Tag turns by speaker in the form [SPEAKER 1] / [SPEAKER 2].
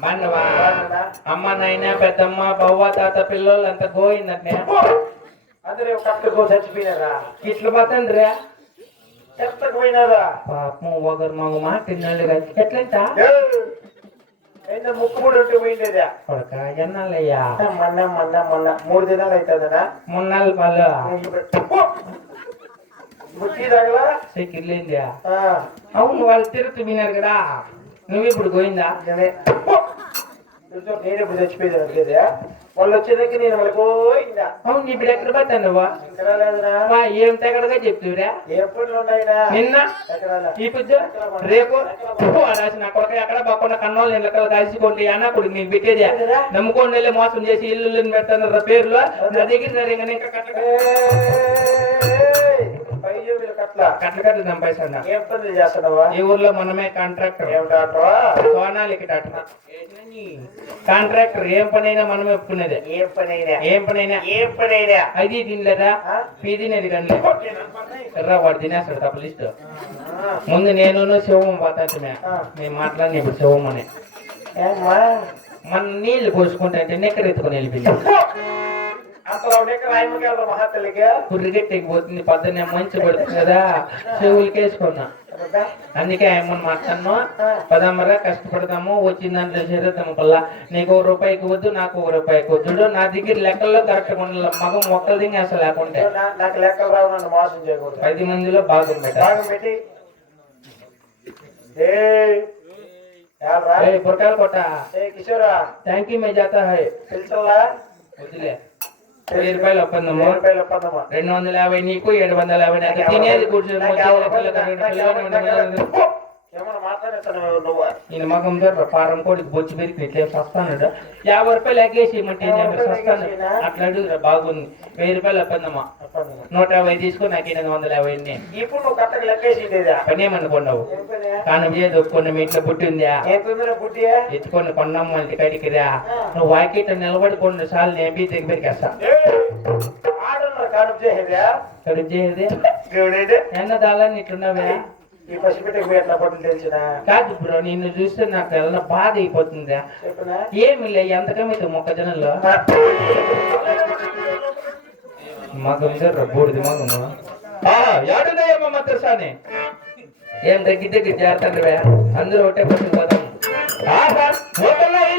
[SPEAKER 1] బాగున్నావా అమ్మ నాయన పెద్దమ్మ బవ్వ తాత పిల్లలు అంత గోయిందంటే
[SPEAKER 2] అందరూ కట్టుకో చచ్చిపోయినారా?
[SPEAKER 1] ఇట్లా పోతుందిరా
[SPEAKER 2] చెత్తకు పోయినారా?
[SPEAKER 1] పాపం ఒకరు మగ మాట తిన్నాళ్ళు ఎట్లంట
[SPEAKER 2] ముక్కు కూడా ఉంటే పోయిండేదా.
[SPEAKER 1] కొడక ఎన్నాళ్ళయ్యా?
[SPEAKER 2] మొన్న మొన్న మొన్న మూడు దినాలు అవుతుందనా
[SPEAKER 1] మొన్నాళ్ళు వాళ్ళు
[SPEAKER 2] బుద్ధి తగలా?
[SPEAKER 1] అవును వాళ్ళు తిరుత్తు విన్నారు కదా. నువ్వు ఇప్పుడు పోయిందా?
[SPEAKER 2] నేనే. నేను ఇప్పుడు చచ్చిపోయింది అంతేదా వాళ్ళు వచ్చేదానికి నేను వాళ్ళకి పోయిందా?
[SPEAKER 1] అవును ఇప్పుడు ఎక్కడ పట్టాను నువ్వు? ఏం తెగడగా
[SPEAKER 2] ఉన్నాయినా
[SPEAKER 1] నిన్న. ఈ పొద్దు రేపు రాసి నా కొడుకు ఎక్కడ కన్నోళ్ళు నేను లెక్కలు దాచుకోండి అన్న కొడుకు నీకు పెట్టేది నమ్ముకోండి మోసం చేసి ఇల్లు పెడతాను పేర్లు నా దగ్గర ఇంకా చంపేసాడు?
[SPEAKER 2] ఏం పనులు
[SPEAKER 1] ఈ ఊర్లో మనమే కాంట్రాక్టర్
[SPEAKER 2] ఏమిటాటవా
[SPEAKER 1] సోనాలికి డాక్టర్. కాంట్రాక్టర్ ఏం పనైనా మనమే ఒప్పుకునేదే.
[SPEAKER 2] ఏం పనైనా?
[SPEAKER 1] ఏం పనైనా?
[SPEAKER 2] ఏం పనైనా?
[SPEAKER 1] అది తినలేదా?
[SPEAKER 2] ఆ?
[SPEAKER 1] పీ తినేది కానీ ఎర్రా వాడు తినేస్తాడు తప్ప లిస్ట్. ముందు నేను శివం
[SPEAKER 2] ఆ.
[SPEAKER 1] మేము మాట్లాడిన ఇప్పుడు శివం అని మన నీళ్ళు పోసుకుంటే అంటే నెక్కర ఎత్తుకొని వెళ్ళిపోయింది పుర్రిగట్టెకి పోతుంది పొద్దున్నే మంచి పడుతుంది కదా. చెవులకి వేసుకున్నా.
[SPEAKER 2] అబ్బా,
[SPEAKER 1] అందుకే ఆయమ్మని మాట్లాడను. పదమ్మరా కష్టపడదాము వచ్చిందంటే చేద్దాము కల్లా నీకు ఒక రూపాయికి వద్దు నాకు ఒక రూపాయికి వద్దు. చూడు నా దగ్గర లెక్కల్లో కరెక్ట్గా ఉండాలి. మగం ఒక్కరిది అసలు లేకుంటే.
[SPEAKER 2] నాకు లెక్కలు రావు నన్ను మోసం చేయకూడదు.
[SPEAKER 1] పది మందిలో భాగం
[SPEAKER 2] పెట్టి ఎవడ్రా?
[SPEAKER 1] ఏ పురకాయలు కొట్ట.
[SPEAKER 2] ఏయ్ కిషోరా.
[SPEAKER 1] థ్యాంక్ యూ మే వెయ్యి రూపాయలు ఒప్పందము.
[SPEAKER 2] వెయ్యి రూపాయలు ఒప్పందమా?
[SPEAKER 1] రెండు వందల యాభై నీకు ఏడు వందల యాభై నాకు. తినేది కూర్చొని ఈయన మగం దగ్గర పారం కోడికి బొచ్చి పెరిగి ఇట్లా సస్తాను యాభై రూపాయలు నేను
[SPEAKER 2] రూపాయలు
[SPEAKER 1] సస్తాను? అట్లా అడుగురా బాగుంది. వెయ్యి రూపాయలు
[SPEAKER 2] ఒప్పందమా?
[SPEAKER 1] నూట యాభై తీసుకొని నాకు ఎనిమిది వందల యాభై.
[SPEAKER 2] ఇప్పుడు నువ్వు కట్టకు లెక్కేసిండేదా?
[SPEAKER 1] పని ఏమనుకున్నావు కానం చేయదు కొన్ని మీ ఇంట్లో
[SPEAKER 2] తొందర బుడ్డియా
[SPEAKER 1] ఎత్తుకొని కొన్నమ్మ ఇంటి కాడికి రా. నువ్వు వాకిట నిలబడి కొన్ని సార్లు నేను బీ దగ్గర పెరికేస్తా
[SPEAKER 2] కానుపు చేసేదా?
[SPEAKER 1] కడుపు
[SPEAKER 2] దేవుడేదే.
[SPEAKER 1] ఎన్న దాలని ఇట్లున్నావే?
[SPEAKER 2] ఈ పసిపెట్టకు ఎట్లా పట్టులు తెలిసినా?
[SPEAKER 1] కాదు బ్రో నిన్ను చూస్తే నాకు ఏదైనా బాధ అయిపోతుందా
[SPEAKER 2] చెప్పనా?
[SPEAKER 1] ఏమి లే ఎంతకమైతే మొక్కజొన్నలో? మగం జర్ర బూడిది మగము? ఏడున్నాయమ్మ మద్రసాని ఏం దగ్గర దగ్గర చేస్తాను అందరూ ఒకటే పట్టుకు పోదాం. ఆహా, హోటల్లో